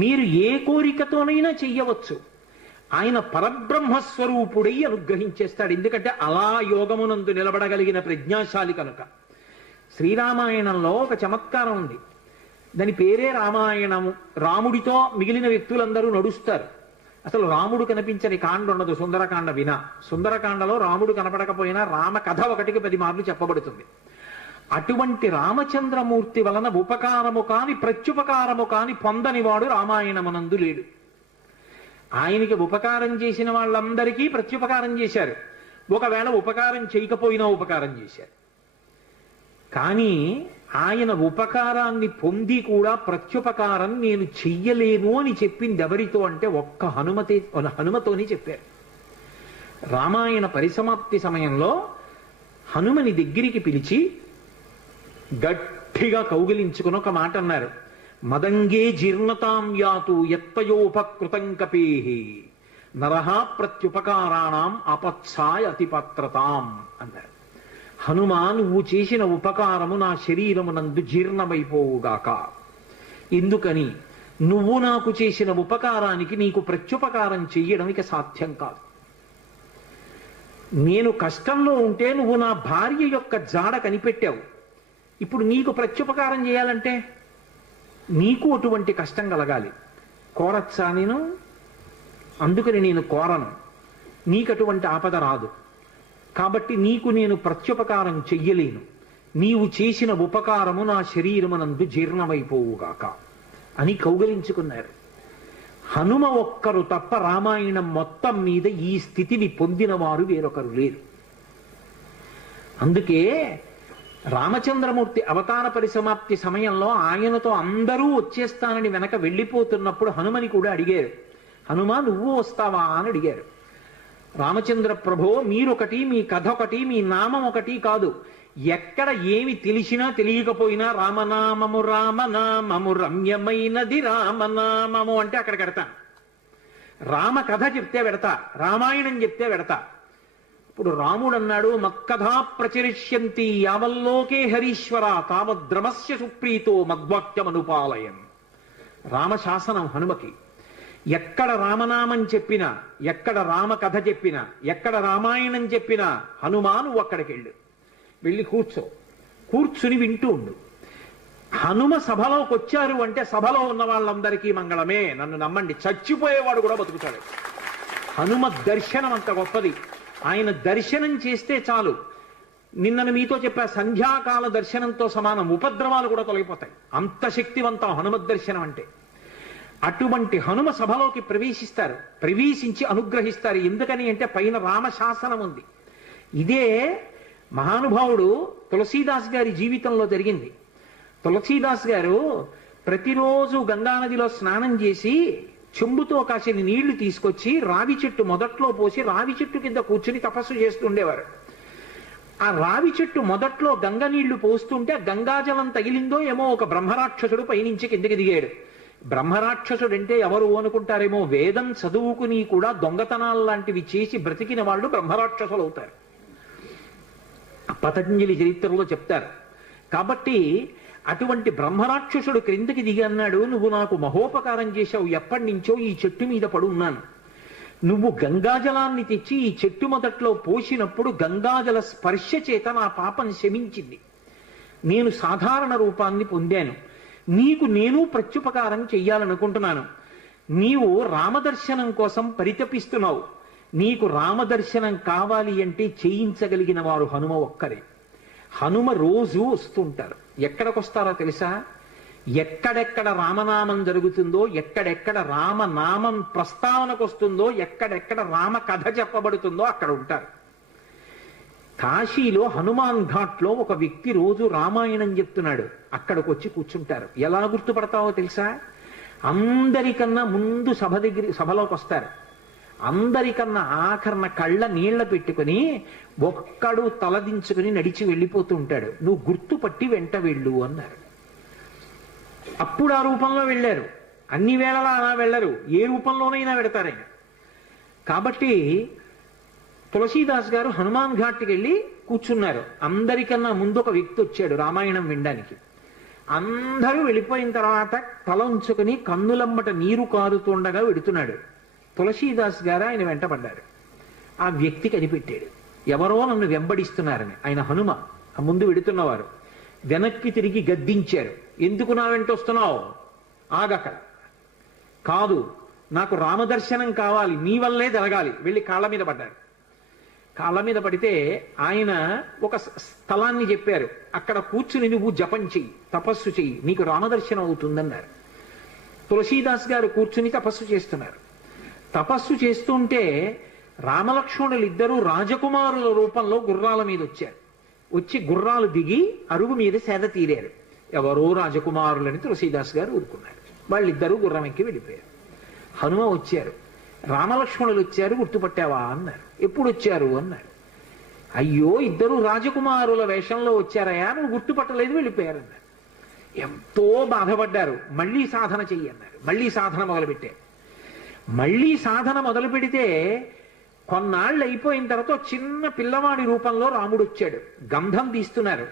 మీరు ఏ కోరికతోనైనా చెయ్యవచ్చు. ఆయన పరబ్రహ్మస్వరూపుడై అనుగ్రహించేస్తాడు. ఎందుకంటే అలా యోగమునందు నిలబడగలిగిన ప్రజ్ఞాశాలి కనుక. శ్రీరామాయణంలో ఒక చమత్కారం ఉంది, దాని పేరే రామాయణము. రాముడితో మిగిలిన వ్యక్తులందరూ నడుస్తారు. అసలు రాముడు కనిపించని కాండ ఉండదు సుందరకాండ వినా. సుందరకాండలో రాముడు కనపడకపోయినా రామ కథ 1కి 10 మార్లు చెప్పబడుతుంది. అటువంటి రామచంద్రమూర్తి వలన ఉపకారము కాని ప్రత్యుపకారము కాని పొందనివాడు రామాయణమునందు లేడు. ఆయనకి ఉపకారం చేసిన వాళ్ళందరికీ ప్రత్యుపకారం చేశారు. ఒకవేళ ఉపకారం చేయకపోయినా ఉపకారం చేశారు. కానీ ఆయన ఉపకారాన్ని పొంది కూడా ప్రత్యుపకారం నేను చెయ్యలేను అని చెప్పింది ఎవరితో అంటే ఒక్క హనుమతోని చెప్పారు. రామాయణ పరిసమాప్తి సమయంలో హనుమని దగ్గరికి పిలిచి గట్టిగా కౌగిలించుకుని ఒక మాట అన్నారు. మదంగే జీర్ణతాం యాతు యత్తయోపకృతం కపేహి నరహ ప్రత్యుపకారాణం అపత్సాయ అతిపత్రతాం అన్నారు. హనుమా, నువ్వు చేసిన ఉపకారము నా శరీరమునందు జీర్ణమైపోవుగాక. ఎందుకని? నువ్వు నాకు చేసిన ఉపకారానికి నీకు ప్రత్యుపకారం చెయ్యడం ఇక సాధ్యం కాదు. నేను కష్టంలో ఉంటే నువ్వు నా భార్య యొక్క జాడ కనిపెట్టావు. ఇప్పుడు నీకు ప్రత్యుపకారం చేయాలంటే నీకు అటువంటి కష్టం కలగాలి. కోరచ్చా నేను? అందుకని నేను కోరను. నీకు అటువంటి ఆపద రాదు. కాబట్టి నీకు నేను ప్రత్యుపకారం చెయ్యలేను. నీవు చేసిన ఉపకారము నా శరీరమునందు జీర్ణమైపోవుగాక అని కౌగలించుకున్నారు. హనుమ ఒక్కరు తప్ప రామాయణం మొత్తం మీద ఈ స్థితిని పొందిన వారు వేరొకరు లేరు. అందుకే రామచంద్రమూర్తి అవతార పరిసమాప్తి సమయంలో ఆయనతో అందరూ వచ్చేస్తానని వెనక వెళ్ళిపోతున్నప్పుడు హనుమని కూడా అడిగారు. హనుమ, నువ్వు వస్తావా అని అడిగారు. రామచంద్ర ప్రభో, మీరొకటి, మీ కథ ఒకటి, మీ నామం ఒకటి కాదు. ఎక్కడ ఏమి తెలిసినా తెలియకపోయినా రామనామము రామనామము రమ్యమైనది రామనామము అంటే అక్కడ కడతాను. రామ కథ చెప్తే పెడతా, రామాయణం చెప్తే పెడతా. ఇప్పుడు రాముడు అన్నాడు, మక్కథా ప్రచరిష్యంతి యావల్లోకే హరీశ్వర తావద్రమస్య సుప్రీతో మద్వాక్యమనుపాలయం. రామశాసనం హనుమకి. ఎక్కడ రామనామం చెప్పినా, ఎక్కడ రామ కథ చెప్పినా, ఎక్కడ రామాయణం చెప్పినా హనుమా నువ్వు అక్కడికి వెళ్ళి కూర్చుని వింటూ ఉండు. హనుమ సభలోకి వచ్చారు అంటే సభలో ఉన్న వాళ్ళందరికీ మంగళమే. నన్ను నమ్మండి, చచ్చిపోయేవాడు కూడా బతుకుతాడు. హనుమ దర్శనం అంత గొప్పది. ఆయన దర్శనం చేస్తే చాలు. నిన్నను మీతో చెప్పా, సంధ్యాకాల దర్శనంతో సమానం. ఉపద్రవాలు కూడా తొలగిపోతాయి. అంత శక్తివంతం హనుమద్ దర్శనం అంటే. అటువంటి హనుమ సభలోకి ప్రవేశిస్తారు. ప్రవేశించి అనుగ్రహిస్తారు. ఎందుకని అంటే పైన రామశాసనం ఉంది. ఇదే మహానుభావుడు తులసీదాస్ గారి జీవితంలో జరిగింది. తులసీదాస్ గారు ప్రతిరోజు గంగానదిలో స్నానం చేసి చెంబుతో కాసిన నీళ్లు తీసుకొచ్చి రావి చెట్టు మొదట్లో పోసి రావి చెట్టు కింద కూర్చుని తపస్సు చేస్తుండేవారు. ఆ రావి చెట్టు మొదట్లో గంగ నీళ్లు పోస్తుంటే గంగాజలం తగిలిందో ఏమో ఒక బ్రహ్మరాక్షసుడు పైనుంచి కిందకి దిగాడు. బ్రహ్మరాక్షసుడంటే ఎవరు అనుకుంటారేమో, వేదం చదువుకుని కూడా దొంగతనాలు లాంటివి చేసి బ్రతికిన వాళ్ళు బ్రహ్మరాక్షసులు అవుతారు. పతంజలి చరిత్రలో చెప్తారు. కాబట్టి అటువంటి బ్రహ్మరాక్షసుడు క్రిందకి దిగి అన్నాడు, నువ్వు నాకు మహోపకారం చేశావు. ఎప్పటి నుంచో ఈ చెట్టు మీద పడున్నాను. నువ్వు గంగాజలాన్ని తెచ్చి ఈ చెట్టు మొదట్లో పోసినప్పుడు గంగాజల స్పర్శ చేత నా పాపం శమించింది. నేను సాధారణ రూపాన్ని పొందాను. నీకు నేను ప్రత్యుపకారం చెయ్యాలనుకుంటున్నాను. నీవు రామదర్శనం కోసం పరితపిస్తున్నావు. నీకు రామదర్శనం కావాలి అంటే చేయించగలిగిన వారు హనుమ ఒక్కరే. హనుమ రోజు వస్తుంటారు. ఎక్కడికొస్తారో తెలుసా? ఎక్కడెక్కడ రామనామం జరుగుతుందో, ఎక్కడెక్కడ రామనామం ప్రస్తావనకు వస్తుందో, ఎక్కడెక్కడ రామ కథ చెప్పబడుతుందో అక్కడ ఉంటారు. కాశీలో హనుమాన్ ఘాట్లో ఒక వ్యక్తి రోజు రామాయణం చెప్తున్నాడు. అక్కడికి వచ్చి కూర్చుంటారు. ఎలా గుర్తుపడతావో తెలుసా? అందరికన్నా ముందు సభలోకి వస్తారు. అందరికన్నా ఆఖరణ కళ్ళ నీళ్ల పెట్టుకుని ఒక్కడు తలదించుకుని నడిచి వెళ్ళిపోతూ ఉంటాడు. నువ్వు గుర్తుపట్టి వెంట వెళ్ళు అన్నారు. అప్పుడు ఆ రూపంలో వెళ్ళారు. అన్ని వేళలా అలా వెళ్ళరు, ఏ రూపంలోనైనా వెడతారైనా. కాబట్టి తులసీదాస్ గారు హనుమాన్ ఘాట్కి వెళ్ళి కూర్చున్నారు. అందరికన్నా ముందు ఒక వ్యక్తి వచ్చాడు రామాయణం వినడానికి. అందరూ వెళ్ళిపోయిన తర్వాత తల ఉంచుకుని కన్నులమ్మట నీరు కారుతుండగా వెడుతున్నాడు. తులసీదాస్ గారు ఆయన వెంటపడ్డారు. ఆ వ్యక్తి కనిపెట్టాడు, ఎవరో నన్ను వెంబడిస్తున్నారని. ఆయన హనుమ, ఆ ముందు వెడుతున్నవారు. వెనక్కి తిరిగి గద్దించారు, ఎందుకు నా వెంట వస్తున్నావు, ఆగక్కడ. కాదు, నాకు రామదర్శనం కావాలి, నీ వల్లే జరగాలి. వెళ్ళి కాళ్ళ మీద పడ్డారు. కాళ్ళ మీద పడితే ఆయన ఒక స్థలాన్ని చెప్పారు, అక్కడ కూర్చుని నువ్వు జపం చెయ్యి, తపస్సు చెయ్యి, నీకు రామదర్శనం అవుతుందన్నారు. తులసీదాస్ గారు కూర్చుని తపస్సు చేస్తున్నారు. తపస్సు చేస్తుంటే రామలక్ష్మణులు ఇద్దరూ రాజకుమారుల రూపంలో గుర్రాల మీద వచ్చారు. వచ్చి గుర్రాలు దిగి అరుగు మీద సేద తీరారు. ఎవరో రాజకుమారులని తులసీదాస్ గారు ఊరుకున్నారు. వాళ్ళిద్దరూ గుర్రం ఎక్కి వెళ్ళిపోయారు. హనుమ వచ్చారు, రామలక్ష్మణులు వచ్చారు, గుర్తుపట్టావా అన్నారు. ఎప్పుడు వచ్చారు అన్నారు. అయ్యో, ఇద్దరు రాజకుమారుల వేషంలో వచ్చారయా, నువ్వు గుర్తుపట్టలేదు, వెళ్ళిపోయారన్నారు. ఎంతో బాధపడ్డారు. మళ్ళీ సాధన చెయ్యి అన్నారు. మళ్ళీ సాధన మొదలుపెట్టారు. మళ్ళీ సాధన మొదలు పెడితే కొన్నాళ్ళు అయిపోయిన తర్వాత చిన్న పిల్లవాడి రూపంలో రాముడు వచ్చాడు. గంధం తీస్తున్నారు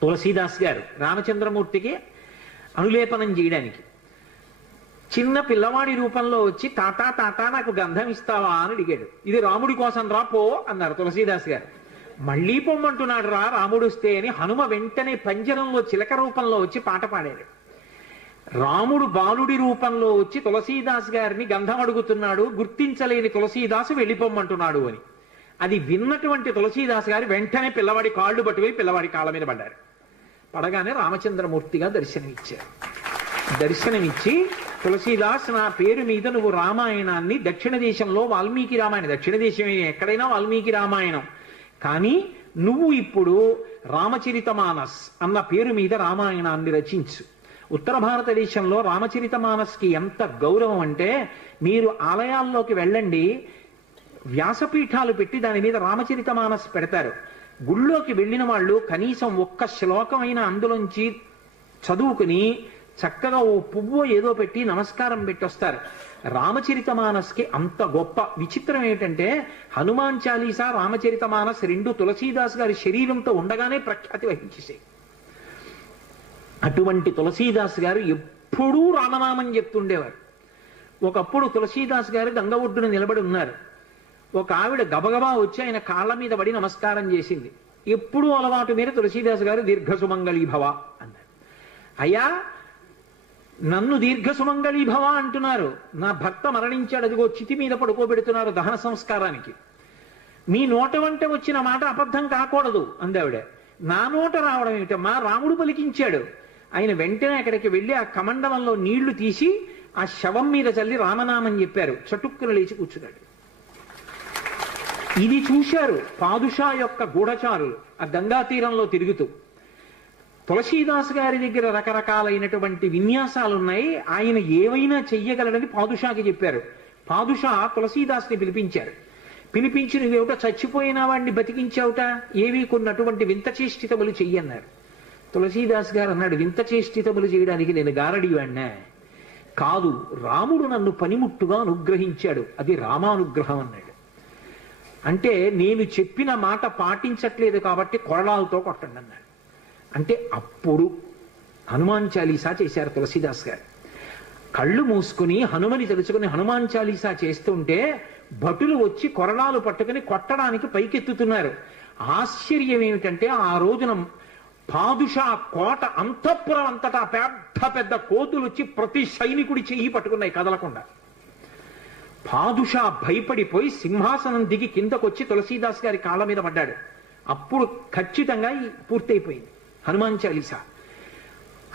తులసీదాస్ గారు రామచంద్రమూర్తికి అనులేపనం చేయడానికి. చిన్న పిల్లవాడి రూపంలో వచ్చి తాతా తాతా నాకు గంధం ఇస్తావా అని అడిగాడు. ఇది రాముడి కోసం రా, పో అన్నారు తులసీదాస్ గారు. మళ్ళీ పొమ్మంటున్నాడు రా రాముడు వస్తే అని హనుమ వెంటనే పంజరంలో చిలక రూపంలో వచ్చి పాట పాడారు. రాముడు బాలుడి రూపంలో వచ్చి తులసీదాస్ గారిని గంధం అడుగుతున్నాడు, గుర్తించలేని తులసీదాసు వెళ్ళిపోమ్మంటున్నాడు అని. అది విన్నటువంటి తులసీదాస్ గారు వెంటనే పిల్లవాడి కాళ్ళు పట్టుకుని పిల్లవాడి కాళ్ళ మీద పడ్డారు. పడగానే రామచంద్రమూర్తిగా దర్శనమిచ్చారు. దర్శనమిచ్చి, తులసీదాస్, నా పేరు మీద నువ్వు రామాయణాన్ని, దక్షిణ దేశంలో వాల్మీకి రామాయణం, దక్షిణ దేశం ఎక్కడైనా వాల్మీకి రామాయణం, కానీ నువ్వు ఇప్పుడు రామచరితమానస్ అన్న పేరు మీద రామాయణాన్ని రచించు. ఉత్తర భారతదేశంలో రామచరితమానస్కి ఎంత గౌరవం అంటే, మీరు ఆలయాల్లోకి వెళ్ళండి, వ్యాసపీఠాలు పెట్టి దాని మీద రామచరితమానస్ పెడతారు. గుళ్ళోకి వెళ్ళిన వాళ్ళు కనీసం ఒక్క శ్లోకమైన అందులోంచి చదువుకుని చక్కగా ఓ పువ్వు ఏదో పెట్టి నమస్కారం పెట్టొస్తారు. రామచరితమానస్కి అంత గొప్ప. విచిత్రం ఏంటంటే హనుమాన్ చాలీసా, రామచరితమానస్ రెండు తులసీదాస్ గారి శరీరంతో ఉండగానే ప్రఖ్యాతి వహించేసాయి. అటువంటి తులసీదాస్ గారు ఎప్పుడూ రామనామం చెప్తుండేవారు. ఒకప్పుడు తులసీదాస్ గారు గంగ ఒడ్డున నిలబడి ఉన్నారు. ఒక ఆవిడ గబగబా వచ్చి ఆయన కాళ్ళ మీద పడి నమస్కారం చేసింది. ఎప్పుడూ అలవాటు మీద తులసీదాస్ గారు దీర్ఘసుమంగళీ భవ అన్నారు. అయ్యా, నన్ను దీర్ఘసుమంగళీ భవ అంటున్నారు, నా భర్త మరణించాడు, అదిగో చితి మీద పడుకోబెడుతున్నారు దహన సంస్కారానికి, మీ నోట వంట వచ్చిన మాట అబద్ధం కాకూడదు అందావిడ. నా నోట రావడం ఏమిటమ్మా, రాముడు పలికించాడు. ఆయన వెంటనే అక్కడికి వెళ్ళి ఆ కమండలంలో నీళ్లు తీసి ఆ శవం మీద చల్లి రామనామం చెప్పారు. చటుక్కున లేచి కూర్చున్నాడు. ఇది చూశారు పాదుషా యొక్క గూఢచారులు ఆ గంగా తీరంలో తిరుగుతూ. తులసీదాస్ గారి దగ్గర రకరకాలైనటువంటి విన్యాసాలున్నాయి, ఆయన ఏవైనా చెయ్యగలడని పాదుషాకి చెప్పారు. పాదుషా తులసీదాస్ని పిలిపించారు. పిలిపించి, నువ్వేమిటో చచ్చిపోయిన వాడిని బతికించావుట, ఏవి కొన్నటువంటి వింత చేష్టితములు చెయ్యన్నారు. తులసీదాస్ గారు అన్నాడు, వింత చేష్టితములు చేయడానికి నేను గారడివాణ్ణా? కాదు, రాముడు నన్ను పనిముట్టుగా అనుగ్రహించాడు, అది రామానుగ్రహం అన్నాడు. అంటే నేను చెప్పిన మాట పాటించట్లేదు కాబట్టి కొరడాలతో కొట్టండి అన్నాడు. అంటే అప్పుడు హనుమాన్ చాలీసా చేశారు తులసీదాస్ గారు. కళ్ళు మూసుకుని హనుమని తెలుసుకుని హనుమాన్ చాలీసా చేస్తుంటే భటులు వచ్చి కొరడాలు పట్టుకుని కొట్టడానికి పైకెత్తుతున్నారు. ఆశ్చర్యం ఏమిటంటే ఆ రోజున పాదుషా కోట అంతఃపురం అంతటా పెద్ద పెద్ద కోతులు వచ్చి ప్రతి సైనికుడి చెయ్యి పట్టుకున్నాయి కదలకుండా. పాదుషా భయపడిపోయి సింహాసనం దిగి కిందకొచ్చి తులసీదాస్ గారి కాళ్ళ మీద పడ్డాడు. అప్పుడు ఖచ్చితంగా పూర్తయిపోయింది హనుమాన్ చాలీసా.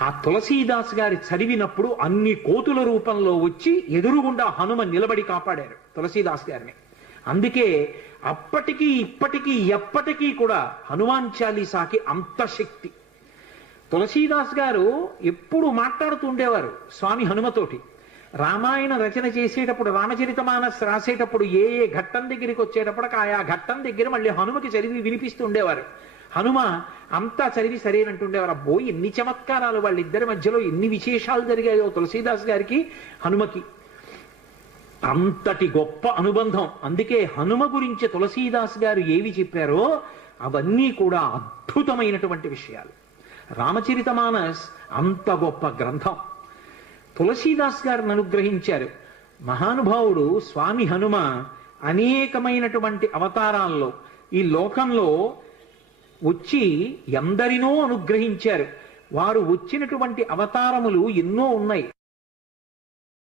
ఆ తులసీదాస్ గారి చదివినప్పుడు అన్ని కోతుల రూపంలో వచ్చి ఎదురుగుండా హనుమ నిలబడి కాపాడారు తులసీదాస్ గారిని. అందుకే అప్పటికీ ఇప్పటికీ ఎప్పటికీ కూడా హనుమాన్ చాలీసాకి అంత శక్తి. తులసీదాస్ గారు ఎప్పుడు మాట్లాడుతూ ఉండేవారు స్వామి హనుమతోటి. రామాయణ రచన చేసేటప్పుడు, రామచరితమానస్ రాసేటప్పుడు ఏ ఏ ఘట్టం దగ్గరికి వచ్చేటప్పుడు ఆయా ఘట్టం దగ్గర మళ్ళీ హనుమకి చదివి వినిపిస్తూ ఉండేవారు. హనుమ అంతా చదివి సరేనంటుండేవారు. అబ్బో, ఎన్ని చమత్కారాలు, వాళ్ళిద్దరి మధ్యలో ఎన్ని విశేషాలు జరిగాయో తులసీదాస్ గారికి హనుమకి. అంతటి గొప్ప అనుబంధం. అందుకే హనుమ గురించి తులసీదాస్ గారు ఏవి చెప్పారో అవన్నీ కూడా అద్భుతమైనటువంటి విషయాలు. రామచరితమానస్ అంత గొప్ప గ్రంథం. తులసీదాస్ గారిని అనుగ్రహించారు. మహానుభావుడు స్వామి హనుమ అనేకమైనటువంటి అవతారాల్లో ఈ లోకంలో వచ్చి ఎందరినో అనుగ్రహించారు. వారు వచ్చినటువంటి అవతారములు ఎన్నో ఉన్నాయి.